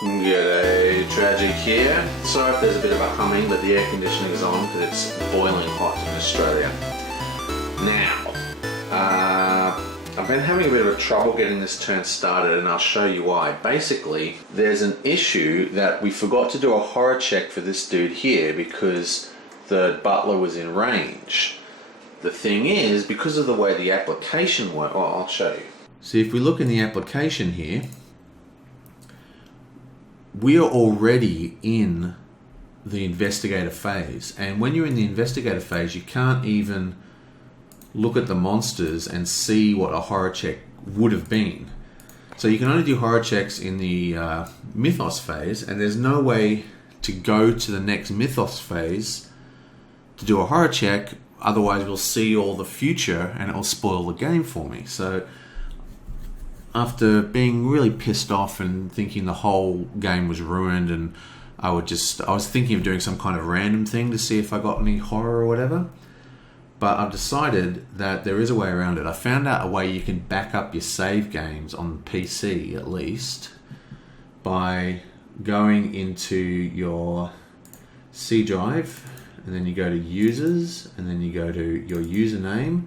G'day, Tragic here. Sorry if there's a bit of a humming, but the air conditioning is on because it's boiling hot in Australia. Now, I've been having a bit of a trouble getting this turn started, and I'll show you why. Basically, there's an issue that we forgot to do a horror check for this dude here because the butler was in range. The thing is, because of the way the application works, well, I'll show you. See, if we look in the application here, we are already in the investigator phase, and when you're in the investigator phase you can't even look at the monsters and see what a horror check would have been. So you can only do horror checks in the mythos phase, and there's no way to go to the next mythos phase to do a horror check, otherwise we'll see all the future and it'll spoil the game for me. So after being really pissed off and thinking the whole game was ruined, and I was thinking of doing some kind of random thing to see if I got any horror or whatever, but I've decided that there is a way around it. I found out a way you can back up your save games on PC at least by going into your C drive, and then you go to users, and then you go to your username.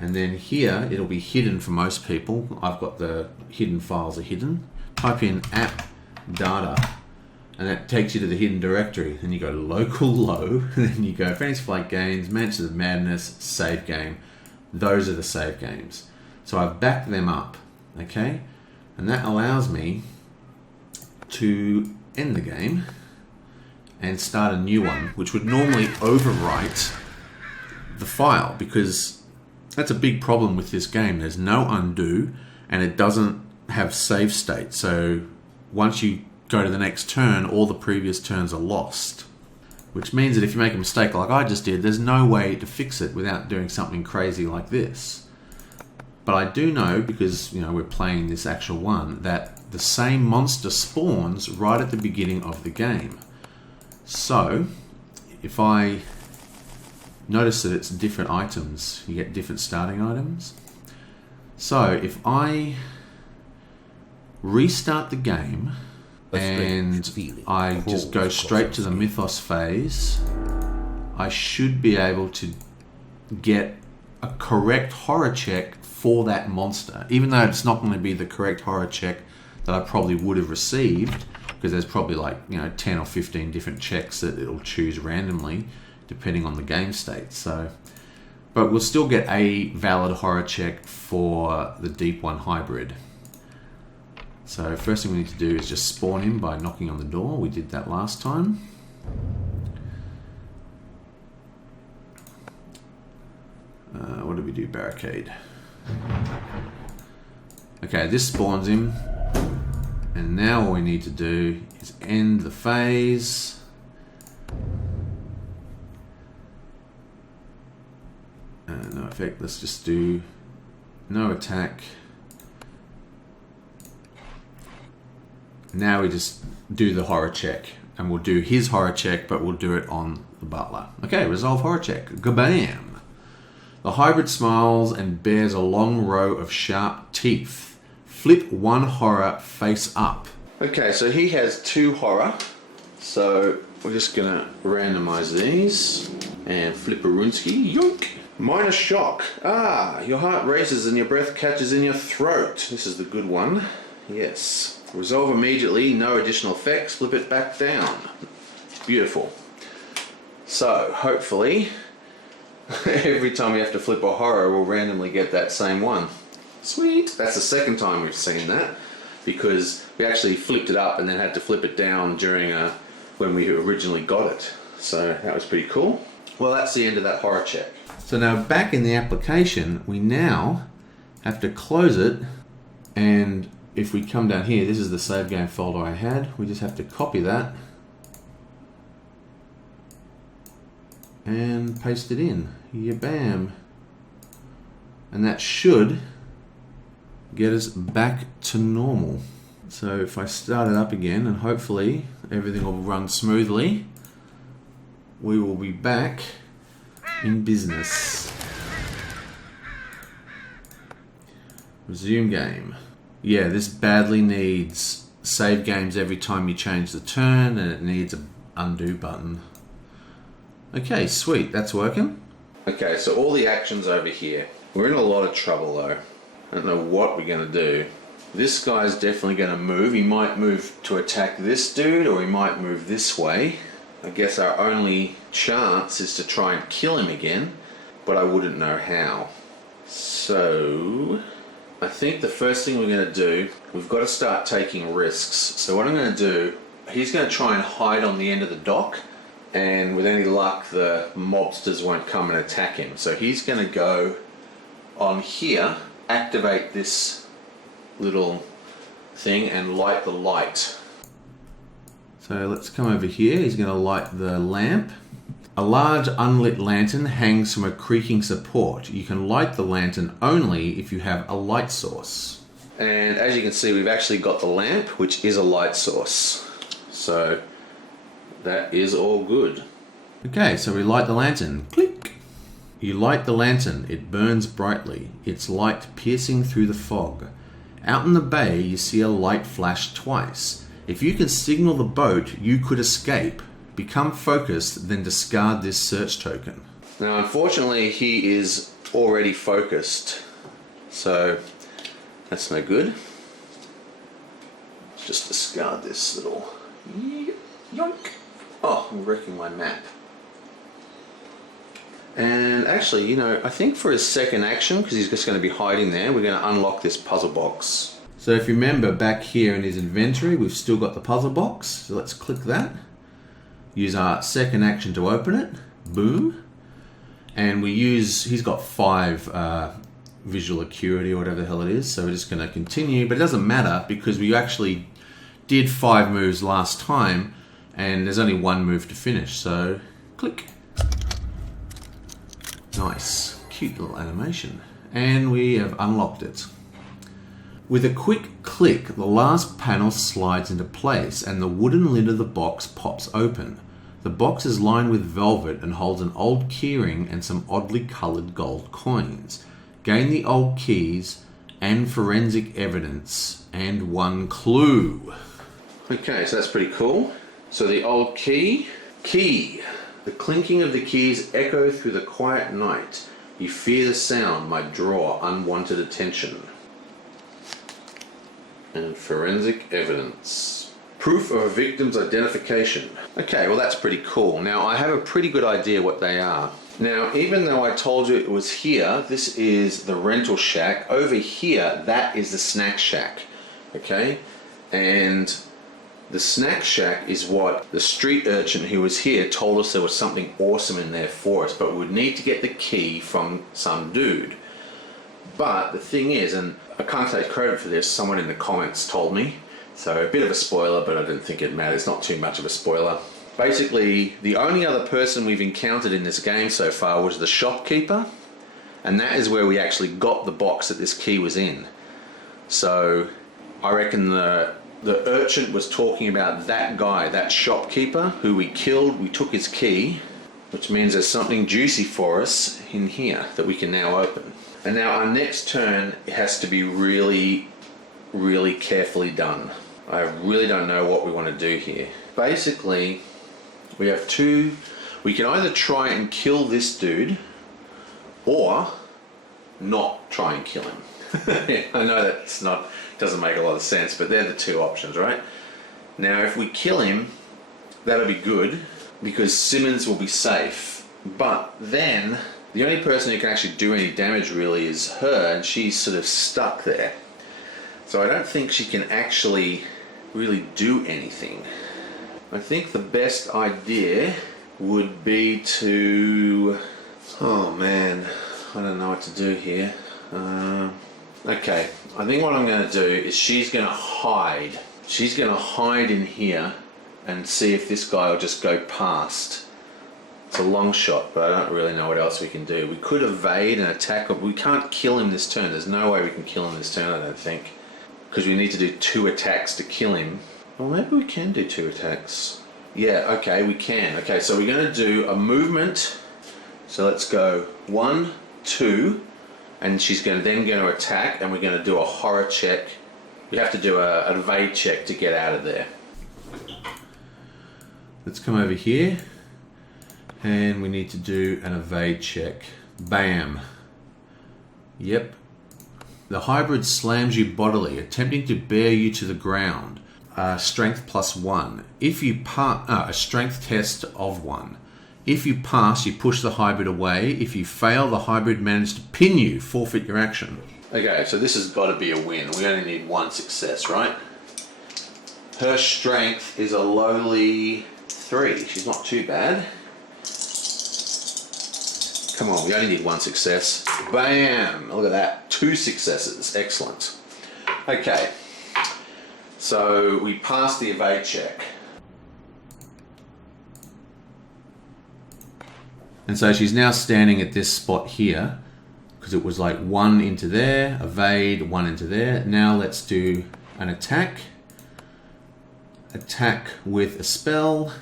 And then here, it'll be hidden for most people. I've got the hidden files are hidden. Type in app data, and that takes you to the hidden directory. Then you go to local low, and then you go Fantasy Flight Games, Mansions of Madness, save game. Those are the save games. So I've backed them up, okay? And that allows me to end the game and start a new one, which would normally overwrite the file, because that's a big problem with this game. There's no undo, and it doesn't have save state. So once you go to the next turn, all the previous turns are lost. Which means that if you make a mistake like I just did, there's no way to fix it without doing something crazy like this. But I do know, because we're playing this actual one, that the same monster spawns right at the beginning of the game. So if I notice that it's different items, you get different starting items. So if I restart the game and I just go straight to the mythos phase, I should be able to get a correct horror check for that monster, even though it's not going to be the correct horror check that I probably would have received, because there's probably 10 or 15 different checks that it'll choose randomly depending on the game state. So, but we'll still get a valid horror check for the Deep One hybrid. So first thing we need to do is just spawn in by knocking on the door. We did that last time. What did we do? Barricade. Okay, this spawns him, and now all we need to do is end the phase. No effect. Let's just do no attack. Now we just do the horror check, and we'll do his horror check, but we'll do it on the butler. Okay, resolve horror check. Kabam! The hybrid smiles and bears a long row of sharp teeth. Flip one horror face up. Okay, so he has 2 horror. So we're just gonna randomize these and flip a Runsky. Yoink! Minor shock. Your heart races and your breath catches in your throat. This is the good one. Yes. Resolve immediately, no additional effects. Flip it back down. Beautiful. So, hopefully, every time we have to flip a horror, we'll randomly get that same one. Sweet. That's the second time we've seen that, because we actually flipped it up and then had to flip it down during when we originally got it. So, that was pretty cool. Well, that's the end of that horror check. So now back in the application, we now have to close it, and if we come down here, this is the save game folder I had. We just have to copy that and paste it in. Yeah, bam. And that should get us back to normal. So if I start it up again, and hopefully everything will run smoothly, we will be back in business. Resume game. Yeah, this badly needs save games every time you change the turn, and it needs an undo button. Okay, sweet, that's working. Okay, so all the action's over here. We're in a lot of trouble though. I don't know what we're going to do. This guy's definitely going to move. He might move to attack this dude, or he might move this way. I guess our only chance is to try and kill him again, but I wouldn't know how. So I think the first thing we're going to do, we've got to start taking risks. So what I'm going to do, he's going to try and hide on the end of the dock, and with any luck the mobsters won't come and attack him. So he's going to go on here, activate this little thing and light the light. So let's come over here. He's going to light the lamp. A large unlit lantern hangs from a creaking support. You can light the lantern only if you have a light source. And as you can see, we've actually got the lamp, which is a light source. So that is all good. Okay, so we light the lantern. Click. You light the lantern. It burns brightly, its light piercing through the fog. Out in the bay, you see a light flash twice. If you can signal the boat, you could escape. Become focused, then discard this search token. Now, unfortunately, he is already focused, so that's no good. Let's just discard this little... Yoink! Oh, I'm wrecking my map. And actually, you know, I think for his second action, because he's just going to be hiding there, we're going to unlock this puzzle box. So if you remember, back here in his inventory, we've still got the puzzle box. So let's click that. Use our second action to open it. Boom. And we use, he's got 5 visual acuity or whatever the hell it is. So we're just going to continue, but it doesn't matter because we actually did 5 moves last time and there's only 1 move to finish. So click. Nice, cute little animation. And we have unlocked it. With a quick click, the last panel slides into place and the wooden lid of the box pops open. The box is lined with velvet and holds an old keyring and some oddly coloured gold coins. Gain the old keys and forensic evidence and 1 clue. Okay, so that's pretty cool. So the old key. The clinking of the keys echo through the quiet night. You fear the sound might draw unwanted attention. And forensic evidence. Proof of a victim's identification. Okay, well that's pretty cool. Now I have a pretty good idea what they are. Now even though I told you it was here, this is the rental shack. Over here, that is the snack shack. Okay? And the snack shack is what the street urchin who was here told us there was something awesome in there for us, but we would need to get the key from some dude. But the thing is, and I can't take credit for this, someone in the comments told me, so a bit of a spoiler, but I didn't think it matters, not too much of a spoiler. Basically, the only other person we've encountered in this game so far was the shopkeeper, and that is where we actually got the box that this key was in. So I reckon the urchin was talking about that guy, that shopkeeper who we killed. We took his key, which means there's something juicy for us in here that we can now open. And now our next turn has to be really, really carefully done. I really don't know what we want to do here. Basically, we have 2. We can either try and kill this dude or not try and kill him. I know that's not, doesn't make a lot of sense, but they're the 2 options, right? Now if we kill him, that'll be good because Simmons will be safe. But then the only person who can actually do any damage really is her, and she's sort of stuck there. So I don't think she can actually really do anything. I think the best idea would be to... Oh man, I don't know what to do here. Okay, I think what I'm going to do is she's going to hide. She's going to hide in here and see if this guy will just go past. It's a long shot, but I don't really know what else we can do. We could evade and attack, but we can't kill him this turn. There's no way we can kill him this turn, I don't think. Because we need to do 2 attacks to kill him. Well, maybe we can do 2 attacks. Yeah, okay, we can. Okay, so we're going to do a movement. So let's go 1, 2, and she's then going to attack, and we're going to do a horror check You have to do an evade check to get out of there. Let's come over here and we need to do an evade check. Bam. Yep. The hybrid slams you bodily, attempting to bear you to the ground. Strength +1. If you pass, a strength test of 1. If you pass, you push the hybrid away. If you fail, the hybrid manages to pin you, forfeit your action. Okay, so this has got to be a win. We only need 1 success, right? Her strength is a lowly 3. She's not too bad. Come on, we only need 1 success. Bam! Look at that. 2 successes. Excellent. Okay. So we passed the evade check. And so she's now standing at this spot here because it was like 1 into there, evade, 1 into there. Now let's do an attack. Attack with a spell.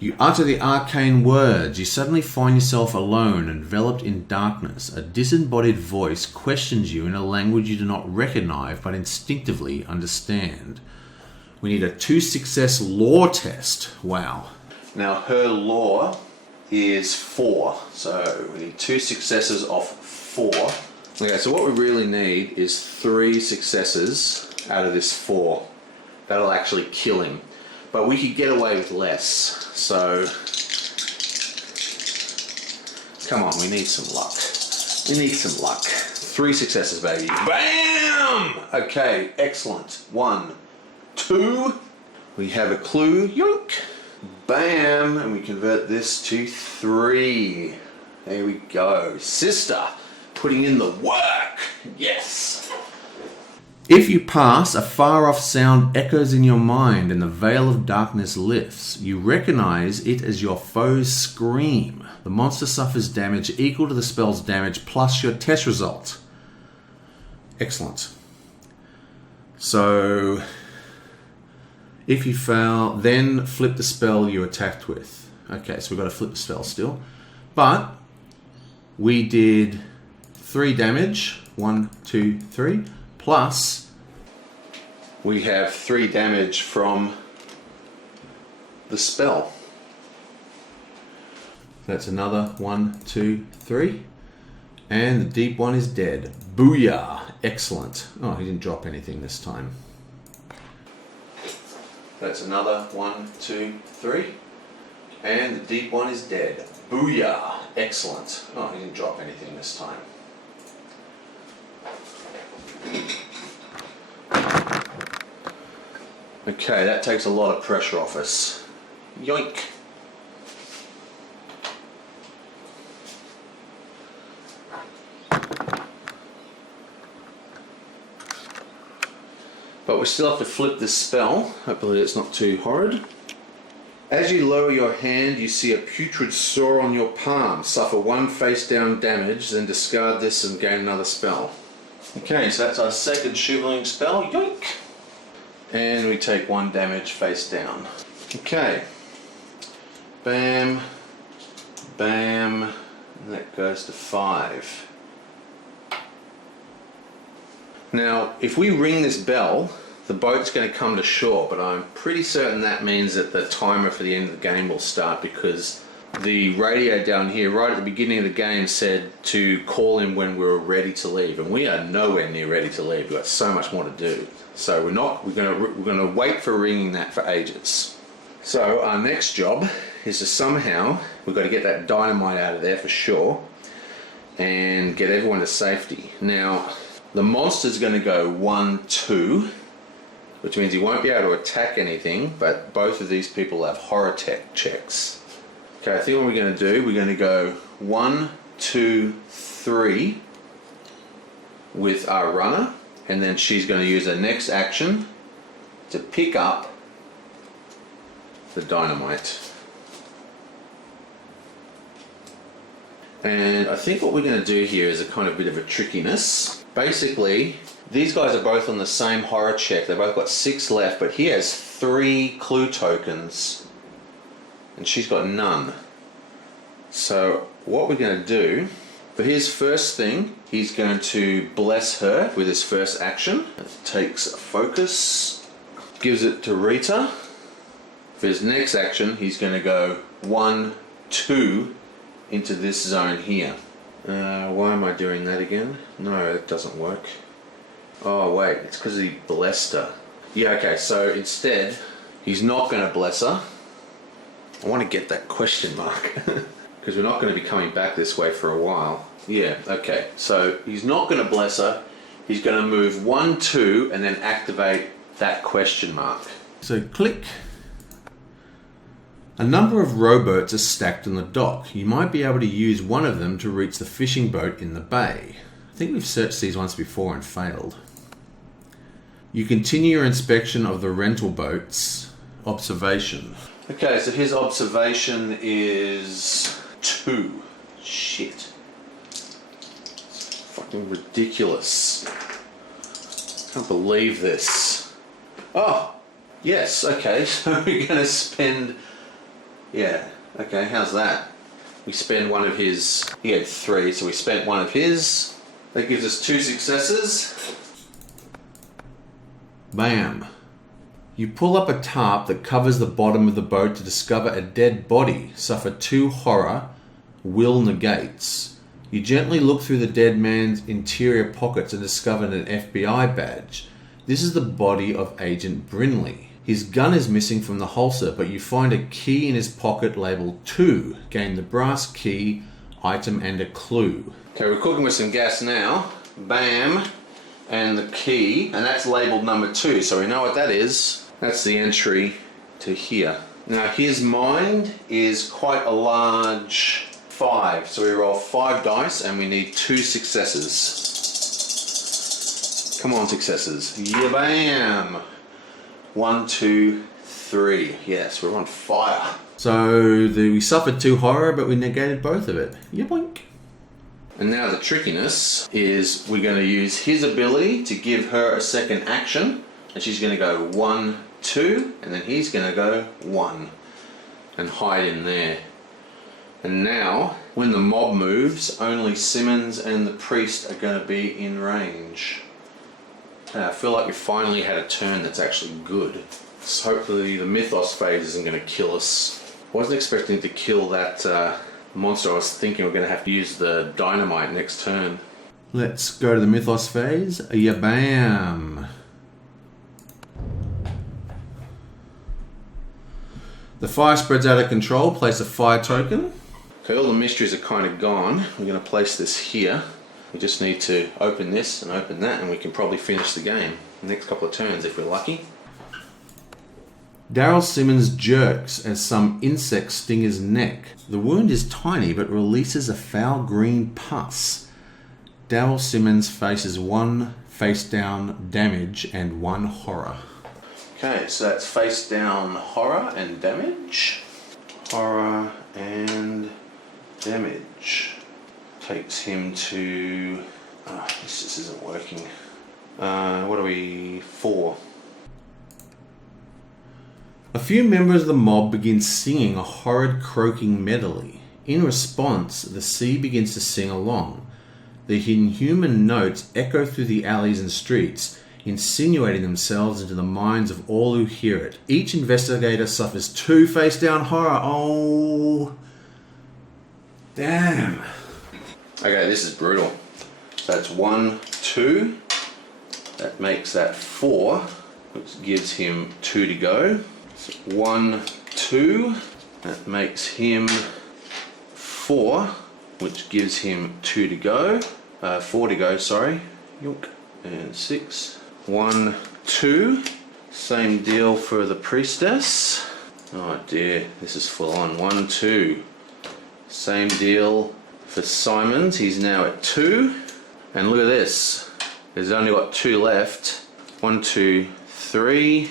You utter the arcane words. You suddenly find yourself alone, enveloped in darkness. A disembodied voice questions you in a language you do not recognize but instinctively understand. We need a 2 success lore test. Wow. Now her lore is 4. So we need 2 successes off 4. Okay, so what we really need is 3 successes out of this 4. That'll actually kill him. But we could get away with less. So, come on, we need some luck. We need some luck. 3 successes, baby. Bam! Okay, excellent. 1, 2. We have a clue. Yoink! Bam! And we convert this to 3. There we go. Sister, putting in the work. Yes! If you pass, a far-off sound echoes in your mind and the veil of darkness lifts. You recognize it as your foe's scream. The monster suffers damage equal to the spell's damage plus your test result. Excellent. So, if you fail, then flip the spell you attacked with. Okay, so we've got to flip the spell still. But, we did 3 damage. 1, 2, 3. Plus, we have 3 damage from the spell. That's another 1, 2, 3. And the deep one is dead. Booyah! Excellent. Oh, he didn't drop anything this time. That's another 1, 2, 3. And the deep one is dead. Booyah! Excellent. Oh, he didn't drop anything this time. Okay, that takes a lot of pressure off us. Yoink! But we still have to flip this spell. Hopefully it's not too horrid. As you lower your hand, you see a putrid sore on your palm. Suffer 1 face down damage, then discard this and gain another spell. Okay, so that's our second shivering spell. Yoink! And we take 1 damage face down. Okay. Bam. Bam. And that goes to 5. Now, if we ring this bell, the boat's going to come to shore, but I'm pretty certain that means that the timer for the end of the game will start, because the radio down here right at the beginning of the game said to call him when we were ready to leave, and we are nowhere near ready to leave. We've got so much more to do. So we're going to wait for ringing that for ages. So our next job is to somehow, we've got to get that dynamite out of there for sure and get everyone to safety. Now, the monster's going to go 1, 2, which means he won't be able to attack anything, but both of these people have horror tech checks. Okay, I think what we're going to do, we're going to go 1, 2, 3 with our runner, and then she's going to use her next action to pick up the dynamite. And I think what we're going to do here is a kind of bit of a trickiness. Basically, these guys are both on the same horror check. They've both got 6 left, but he has 3 clue tokens and she's got none. So what we're going to do For his first thing, he's going to bless her with his first action. It takes focus, gives it to Rita. For his next action, he's going to go 1, 2 into this zone here. Why am I doing that again? No, it doesn't work. Oh wait, it's because he blessed her. Yeah, okay, so instead, he's not going to bless her. I want to get that question mark. Because we're not going to be coming back this way for a while. Yeah, okay, so he's not going to bless her. He's going to move 1, 2, and then activate that question mark. So click. A number of rowboats are stacked on the dock. You might be able to use one of them to reach the fishing boat in the bay. I think we've searched these once before and failed. You continue your inspection of the rental boats. Observation. Okay, so his observation is 2. Shit. It's fucking ridiculous. Can't believe this. Oh, yes, okay, so we're going to spend... Yeah, okay, how's that? We spend one of his... He had 3, so we spent one of his. That gives us 2 successes. Bam. You pull up a tarp that covers the bottom of the boat to discover a dead body. Suffer 2 horror. Will negates. You gently look through the dead man's interior pockets and discover an FBI badge. This is the body of Agent Brinley. His gun is missing from the holster, but you find a key in his pocket labeled 2. Gain the brass key, item, and a clue. Okay, we're cooking with some gas now. Bam. And the key, and that's labeled number 2, so we know what that is. That's the entry to here. Now his mind is quite a large 5, so we roll 5 dice and we need 2 successes. Come on, successes. Yeah, bam! 1, 2, 3. Yes, we're on fire. So we suffered 2 horror, but we negated both of it. Yeah, boink. And now the trickiness is we're going to use his ability to give her a second action, and she's going to go 1, 2, and then he's going to go 1 and hide in there. And now, when the mob moves, only Simmons and the priest are going to be in range. I feel like we finally had a turn that's actually good. So hopefully the Mythos phase isn't going to kill us. I wasn't expecting to kill that monster. I was thinking we're going to have to use the dynamite next turn. Let's go to the Mythos phase. Yeah, bam! The fire spreads out of control. Place a fire token. Okay, all the mysteries are kind of gone. We're going to place this here. We just need to open this and open that, and we can probably finish the game the next couple of turns if we're lucky. Daryl Simmons jerks as some insect sting his neck. The wound is tiny but releases a foul green pus. Daryl Simmons faces 1 face down damage and 1 horror. Okay, so that's face down horror and damage. Horror and damage. Takes him to... this isn't working. What are we... 4. A few members of the mob begin singing a horrid croaking medley. In response, the sea begins to sing along. The inhuman notes echo through the alleys and streets, insinuating themselves into the minds of all who hear it. Each investigator suffers 2 face-down horror. Oh... Damn. Okay, this is brutal. That's 1, 2. That makes that 4, which gives him 2 to go. 1, 2. That makes him 4, which gives him 2 to go. 4 to go, sorry. Yoink. And 6. 1, 2. Same deal for the priestess. Oh dear, this is full on. 1, 2. Same deal for Simons. He's now at 2. And look at this. There's only got 2 left. 1, 2, 3,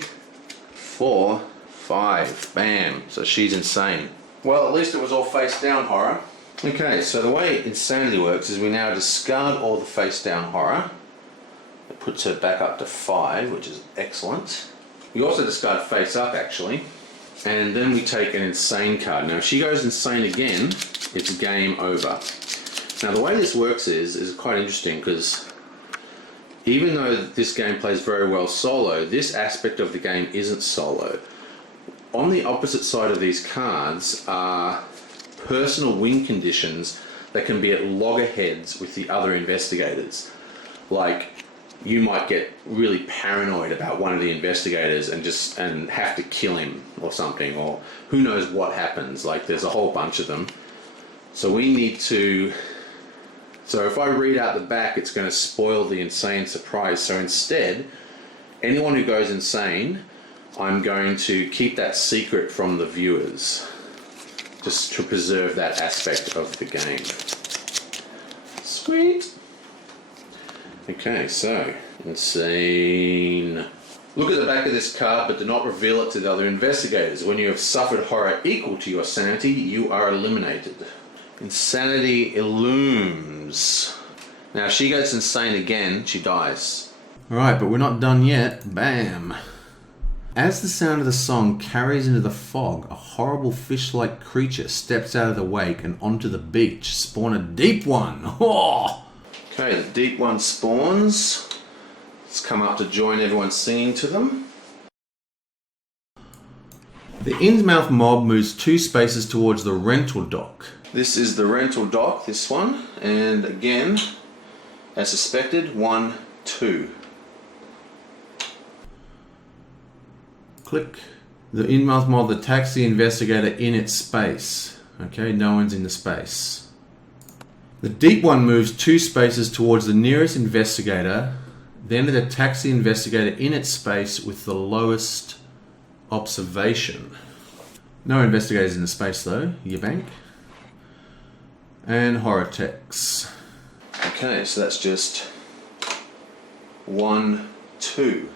4, 5. Bam. So she's insane. Well, at least it was all face down horror. Okay, so the way insanity works is we now discard all the face down horror. It puts her back up to 5, which is excellent. We also discard face up actually. And then we take an insane card. Now if she goes insane again, it's game over. Now the way this works is quite interesting, because even though this game plays very well solo, this aspect of the game isn't solo. On the opposite side of these cards are personal win conditions that can be at loggerheads with the other investigators. Like, you might get really paranoid about one of the investigators and have to kill him or something, or who knows what happens. Like, there's a whole bunch of them. So we need to... So if I read out the back, it's going to spoil the insane surprise. So instead, anyone who goes insane, I'm going to keep that secret from the viewers, just to preserve that aspect of the game. Sweet. Okay, so insane. Look at the back of this card, but do not reveal it to the other investigators. When you have suffered horror equal to your sanity, you are eliminated. Insanity illumes. Now, if she goes insane again, she dies. Alright, but we're not done yet. Bam. As the sound of the song carries into the fog, a horrible fish-like creature steps out of the wake and onto the beach. Spawn a deep one. Oh! Okay, the deep one spawns. Let's come up to join everyone singing to them. The Innsmouth mob moves 2 spaces towards the rental dock. This is the rental dock, this one, and again, as suspected, 1, 2. Click. The Innsmouth mob attacks the investigator in its space. Okay, no one's in the space. The deep one moves 2 spaces towards the nearest investigator, then it attacks the investigator in its space with the lowest observation. No investigators in the space though, you bank. And horror text. Okay, so that's just 1, 2.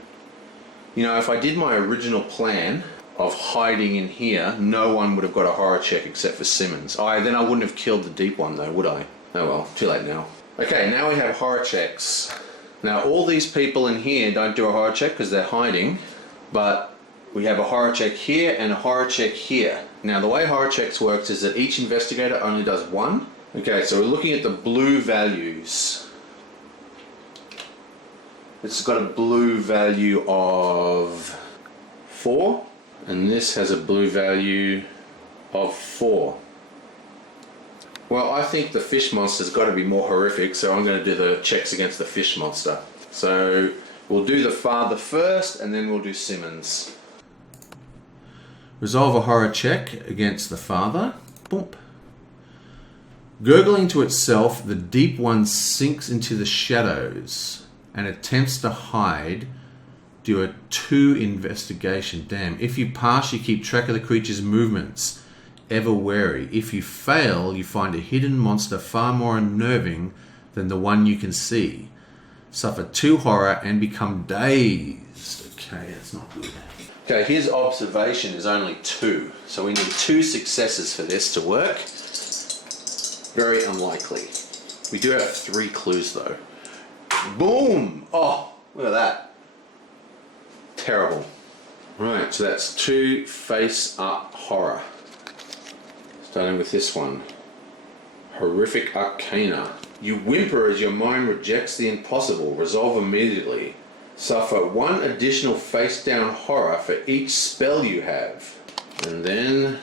You know, if I did my original plan of hiding in here, no one would have got a horror check except for Simmons. Then I wouldn't have killed the deep one though, would I? Oh well, too late now. Okay, now we have horror checks. Now all these people in here don't do a horror check because they're hiding, but we have a horror check here and a horror check here. Now the way horror checks works is that each investigator only does 1. Okay, so we're looking at the blue values. It's got a blue value of 4, and this has a blue value of 4. Well, I think the fish monster's got to be more horrific, so I'm going to do the checks against the fish monster. So we'll do the father first, and then we'll do Simmons. Resolve a horror check against the father. Boop. Gurgling to itself, the deep one sinks into the shadows and attempts to hide. Do a 2 investigation. Damn. If you pass, you keep track of the creature's movements. Ever wary. If you fail, you find a hidden monster far more unnerving than the one you can see. Suffer 2 horror and become dazed. Okay, that's not good. Okay, his observation is only 2. So we need 2 successes for this to work. Very unlikely. We do have 3 clues though. Boom! Oh, look at that. Terrible. Right, so that's 2 face-up horror. Starting with this one. Horrific Arcana. You whimper as your mind rejects the impossible. Resolve immediately. Suffer 1 additional face-down horror for each spell you have. And then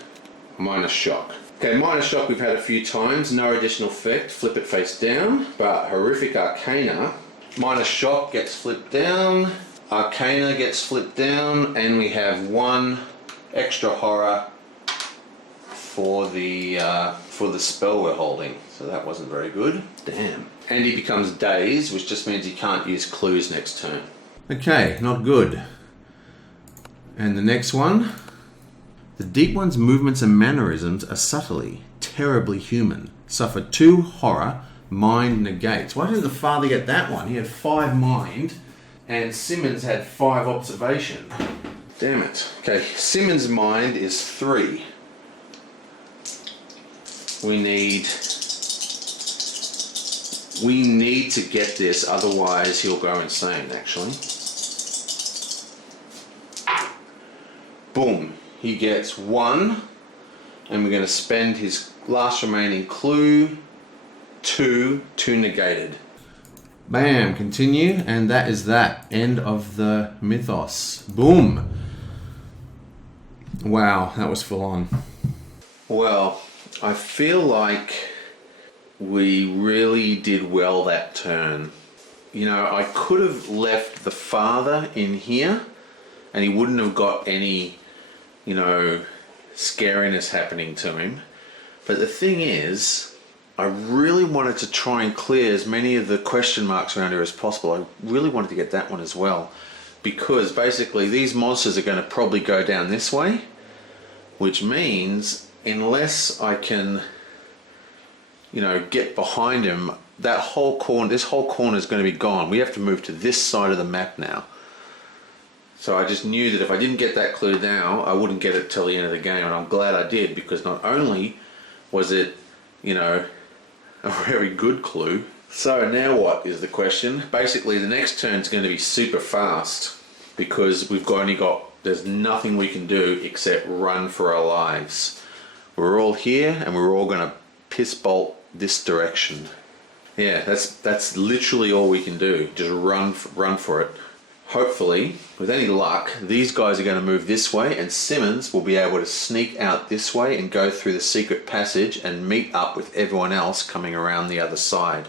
minus shock. Okay, minus shock we've had a few times. No additional effect. Flip it face down. But Horrific Arcana. Minus shock gets flipped down. Arcana gets flipped down. And we have 1 extra horror for the spell we're holding. So that wasn't very good. Damn. And he becomes dazed, which just means he can't use clues next turn. Okay, not good. And the next one. The deep one's movements and mannerisms are subtly, terribly human. Suffer 2 horror, mind negates. Why didn't the father get that one? He had 5 mind, and Simmons had 5 observation. Damn it. Okay, Simmons' mind is 3. We need to get this, otherwise he'll go insane, actually. Boom. He gets 1, and we're going to spend his last remaining clue 2 negated. Bam, continue, and that is that. End of the mythos. Boom. Wow, that was full on. Well, I feel like we really did well that turn. You know, I could have left the father in here and he wouldn't have got any, you know, scariness happening to him. But the thing is, I really wanted to try and clear as many of the question marks around here as possible. I really wanted to get that one as well, because basically these monsters are going to probably go down this way, which means unless I can, you know, get behind him, that whole corner, this whole corner is going to be gone. We have to move to this side of the map now. So I just knew that if I didn't get that clue now, I wouldn't get it till the end of the game, and I'm glad I did, because not only was it, you know, a very good clue. So now what is the question? Basically the next turn is going to be super fast, because there's nothing we can do except run for our lives. We're all here and we're all going to piss bolt this direction. Yeah, that's literally all we can do. Just run for it. Hopefully, with any luck, these guys are going to move this way and Simmons will be able to sneak out this way and go through the secret passage and meet up with everyone else coming around the other side.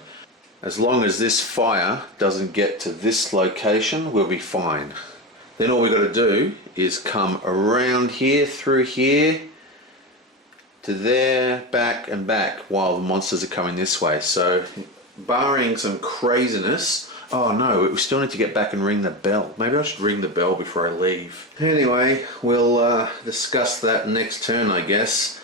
As long as this fire doesn't get to this location, we'll be fine. Then all we've got to do is come around here, through here, to there, back and back, while the monsters are coming this way. So, barring some craziness... Oh no, we still need to get back and ring the bell. Maybe I should ring the bell before I leave. Anyway, we'll discuss that next turn, I guess.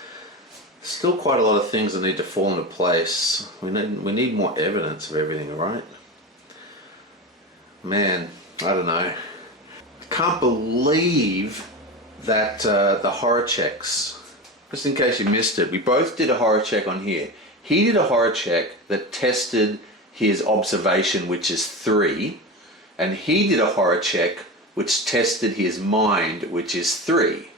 Still quite a lot of things that need to fall into place. We need more evidence of everything, right? Man, I don't know. Can't believe that the horror checks. Just in case you missed it, we both did a horror check on here. He did a horror check that tested his observation, which is 3, and he did a horror check which tested his mind, which is 3.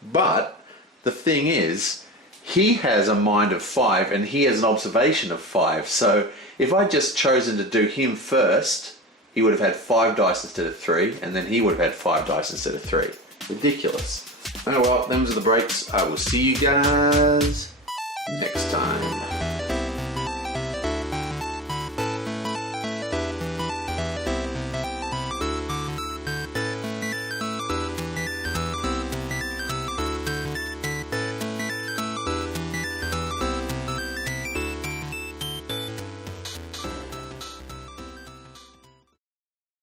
But the thing is, he has a mind of 5 and he has an observation of 5. So if I just chosen to do him first, he would have had 5 dice instead of 3, and then he would have had 5 dice instead of 3. Ridiculous. Oh well, them's are the breaks. I will see you guys next time.